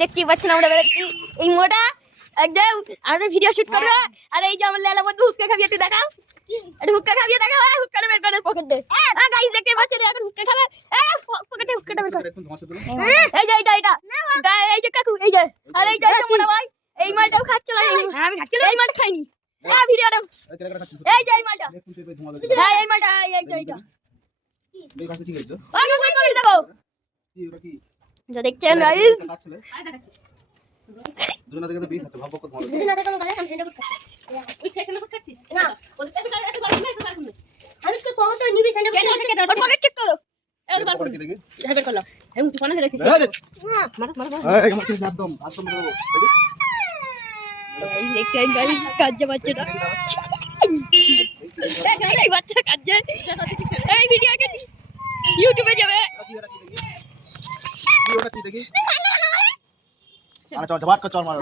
দেখতে পাচ্ছেন আমরা বেরোচ্ছি এই মোটা একদম আমাদের ভিডিও শুট করবে আর এই যে আমার লেলা বন্ধু হুক্কা খাবি একটু দেখাও একটু হুক্কা খাবিয়ে দেখাও হুক্কাটা বের করে পকেট দে গাইস দেখতে পাচ্ছেন এখন হুক্কা খাবে পকেটে হুক্কাটা বের করে এই যে এটা এই যে কাকু এই যে আর এই যে মোটা ভাই এই মালটাও খাচ্ছিল আমি খাচ্ছিল এই মালটা খাইনি ভিডিওটা এই যে এই মালটা হ্যাঁ এই মালটা এইটা এই কাছে কি হইছে পকেট দেখো কি ওটা কি যা দেখছেন গাইস দুজনা থেকে তো বিষ আছে ভাব কত ভালো দুদিন আগে কোনো গালে আমি সেটা করতে ওই ফ্যাশনে করতেছিস না বলতে আমি গালে এত গালে মেরে তো পারবো আমি তো কম তো নিবি সেন্টার পকেট চেক করো এই বার করে দেখি হেবার করলাম এই তুই কোনা হেরেছিস মার এই আমার কি একদম আসল মেরে দেবো এই দেখতে গাইস কাজে বাচ্চাটা এই বাচ্চা কাজে এই ভিডিও কে ইউটিউবে যাবে কি ওটা কি দেখি আরে চল ঝাট কর চল মারো